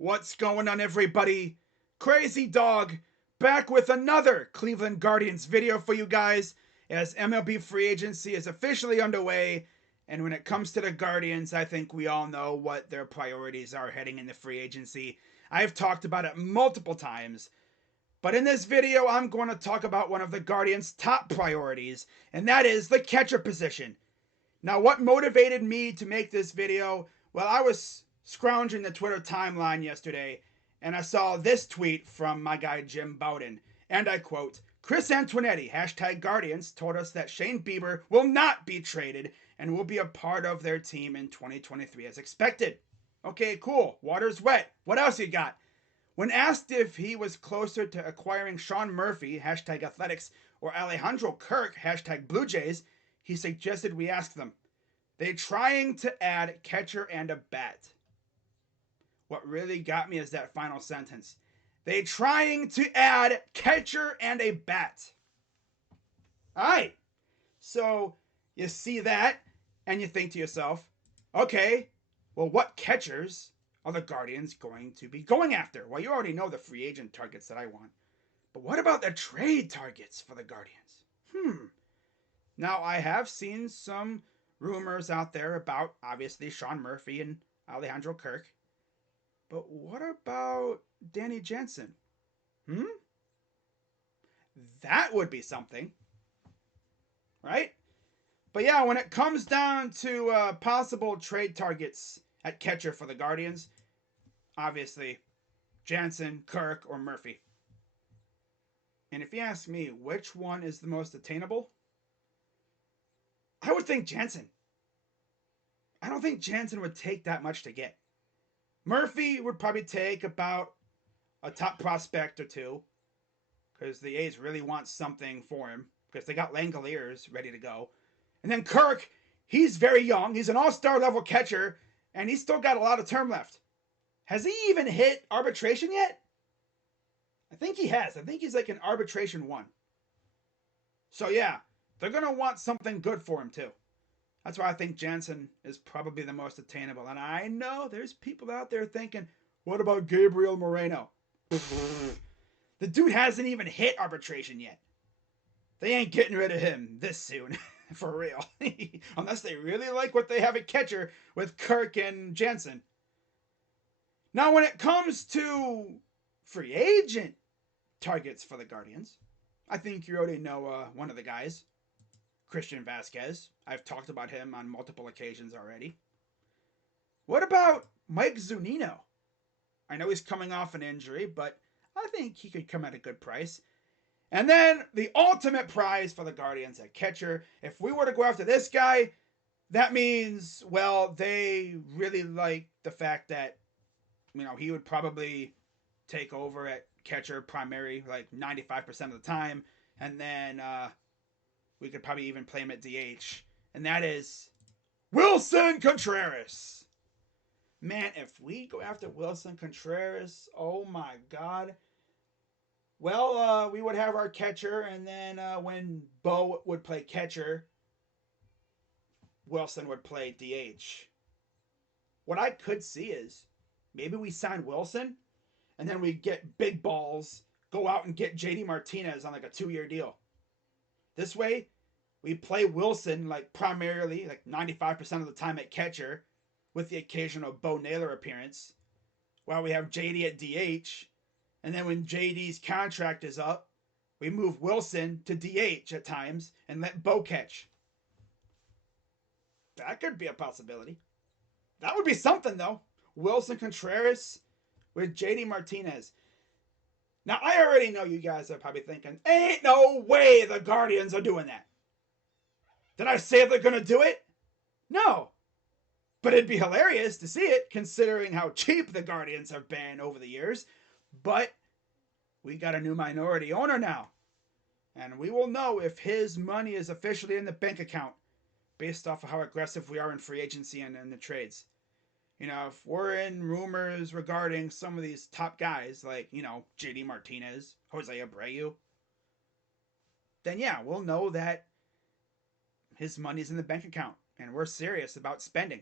What's going on, everybody? Crazy Dog back with another Cleveland Guardians video for you guys as MLB free agency is officially underway. And when it comes to the Guardians, I think we all know what their priorities are heading into free agency. I've talked about it multiple times. But in this video, I'm going to talk about one of the Guardians' top priorities, and that is the catcher position. Now, what motivated me to make this video? Well, I was scrounging the Twitter timeline yesterday, and I saw this tweet from my guy Jim Bowden, and I quote, Chris Antoinetti, hashtag Guardians, told us that Shane Bieber will not be traded and will be a part of their team in 2023 as expected. Okay, cool. Water's wet. What else you got? When asked if he was closer to acquiring Sean Murphy, hashtag Athletics, or Alejandro Kirk, hashtag Blue Jays, he suggested we ask them. They're trying to add catcher and a bat. What really got me is that final sentence. They're trying to add catcher and a bat. Alright, so you see that and you think to yourself, okay, well, what catchers are the Guardians going to be going after? Well, you already know the free agent targets that I want. But what about the trade targets for the Guardians? Now, I have seen some rumors out there about, obviously, Sean Murphy and Alejandro Kirk. But what about Danny Jansen? That would be something. Right? But yeah, when it comes down to possible trade targets at catcher for the Guardians, obviously, Jansen, Kirk, or Murphy. And if you ask me which one is the most attainable, I would think Jansen. I don't think Jansen would take that much to get. Murphy would probably take about a top prospect or two because the A's really want something for him because they got Langoliers ready to go. And then Kirk, he's very young. He's an all-star level catcher, and he's still got a lot of term left. Has he even hit arbitration yet? I think he has. I think he's like an arbitration 1. So yeah, they're going to want something good for him too. That's why I think Jansen is probably the most attainable. And I know there's people out there thinking, what about Gabriel Moreno? The dude hasn't even hit arbitration yet. They ain't getting rid of him this soon. For real. Unless they really like what they have at catcher with Kirk and Jansen. Now, when it comes to free agent targets for the Guardians, I think you already know one of the guys, Christian Vasquez. I've talked about him on multiple occasions already. What about Mike Zunino? I know he's coming off an injury, but I think he could come at a good price. And then the ultimate prize for the Guardians at catcher. If we were to go after this guy, that means, well, they really like the fact that, he would probably take over at catcher primary like 95% of the time. And then we could probably even play him at DH. And that is Willson Contreras. Man, if we go after Willson Contreras, oh my God. Well, we would have our catcher, and then when Bo would play catcher, Wilson would play DH. What I could see is maybe we sign Wilson, and then we get big balls, go out and get JD Martinez on like a 2-year deal. This way, we play Wilson like primarily like 95% of the time at catcher, with the occasional Bo Naylor appearance, while we have JD at DH. And then when JD's contract is up, we move Wilson to DH at times and let Bo catch. That could be a possibility. That would be something, though. Willson Contreras with JD Martinez. Now, I already know you guys are probably thinking, ain't no way the Guardians are doing that. Did I say they're going to do it? No. But it'd be hilarious to see it, considering how cheap the Guardians have been over the years. But we got a new minority owner now. And we will know if his money is officially in the bank account based off of how aggressive we are in free agency and in the trades. If we're in rumors regarding some of these top guys like, JD Martinez, Jose Abreu, then yeah, we'll know that his money's in the bank account and we're serious about spending.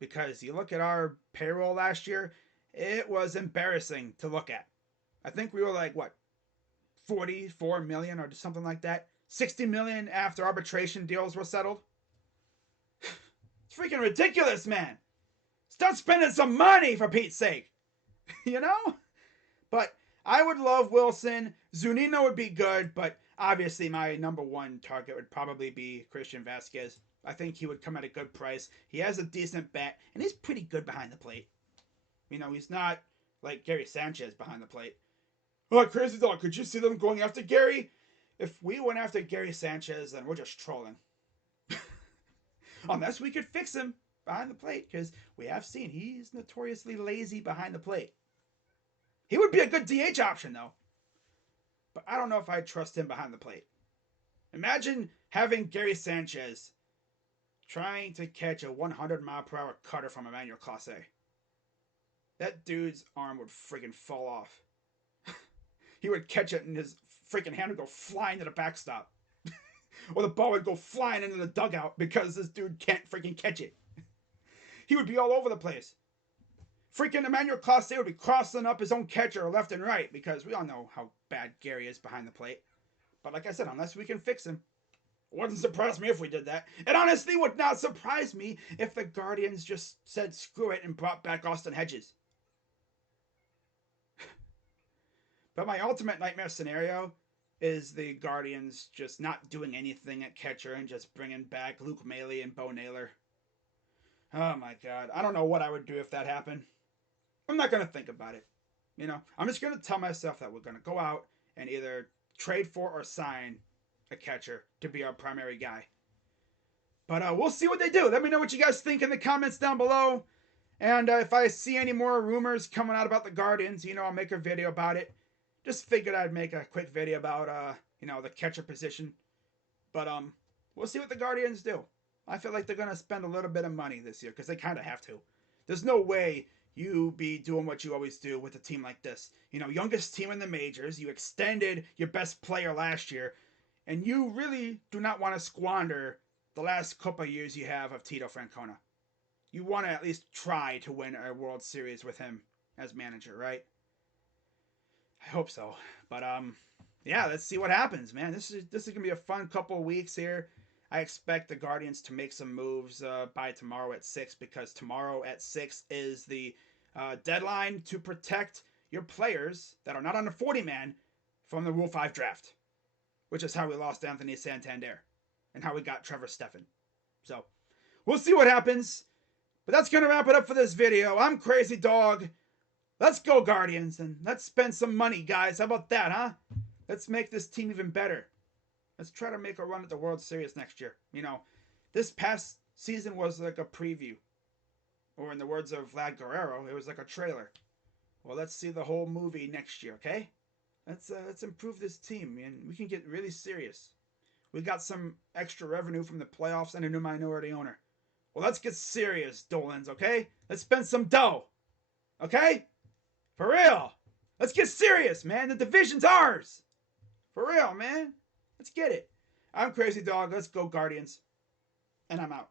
Because you look at our payroll last year, It was embarrassing to look at. I think we were like, what, 44 million or something like that? 60 million after arbitration deals were settled? It's freaking ridiculous, man. Start spending some money for Pete's sake. You know? But I would love Wilson. Zunino would be good, but obviously my number one target would probably be Christian Vasquez. I think he would come at a good price. He has a decent bat, and he's pretty good behind the plate. You know, he's not like Gary Sanchez behind the plate. Oh, crazy dog, could you see them going after Gary? If we went after Gary Sanchez, then we're just trolling. Unless we could fix him behind the plate, because we have seen he's notoriously lazy behind the plate. He would be a good DH option, though. But I don't know if I trust him behind the plate. Imagine having Gary Sanchez trying to catch a 100-mile-per-hour cutter from Emmanuel Clase. That dude's arm would freaking fall off. He would catch it and his freaking hand would go flying to the backstop. Or the ball would go flying into the dugout because this dude can't freaking catch it. He would be all over the place. Freaking Emmanuel Clase would be crossing up his own catcher left and right because we all know how bad Gary is behind the plate. But like I said, unless we can fix him, it wouldn't surprise me if we did that. It honestly would not surprise me if the Guardians just said screw it and brought back Austin Hedges. But my ultimate nightmare scenario is the Guardians just not doing anything at catcher and just bringing back Luke Maile and Bo Naylor. Oh my God. I don't know what I would do if that happened. I'm not going to think about it. You know, I'm just going to tell myself that we're going to go out and either trade for or sign a catcher to be our primary guy. But we'll see what they do. Let me know what you guys think in the comments down below. And if I see any more rumors coming out about the Guardians, you know, I'll make a video about it. Just figured I'd make a quick video about, you know, the catcher position. But we'll see what the Guardians do. I feel like they're going to spend a little bit of money this year because they kind of have to. There's no way you be doing what you always do with a team like this. You know, youngest team in the majors. You extended your best player last year. And you really do not want to squander the last couple of years you have of Tito Francona. You want to at least try to win a World Series with him as manager, right? I hope so. But yeah, let's see what happens, man. This is gonna be a fun couple of weeks here. I expect the Guardians to make some moves by tomorrow at 6 because tomorrow at 6 is the deadline to protect your players that are not on the 40-man from the Rule 5 draft, which is how we lost Anthony Santander and how we got Trevor Stephan. So we'll see what happens. But that's gonna wrap it up for this video. I'm Crazy Dog. Let's go, Guardians, and let's spend some money, guys. How about that, huh? Let's make this team even better. Let's try to make a run at the World Series next year. You know, this past season was like a preview. Or in the words of Vlad Guerrero, it was like a trailer. Well, let's see the whole movie next year, okay? Let's improve this team, and we can get really serious. We got some extra revenue from the playoffs and a new minority owner. Well, let's get serious, Dolans, okay? Let's spend some dough, okay? For real. Let's get serious, man. The division's ours. For real, man. Let's get it. I'm Crazy Dog. Let's go, Guardians. And I'm out.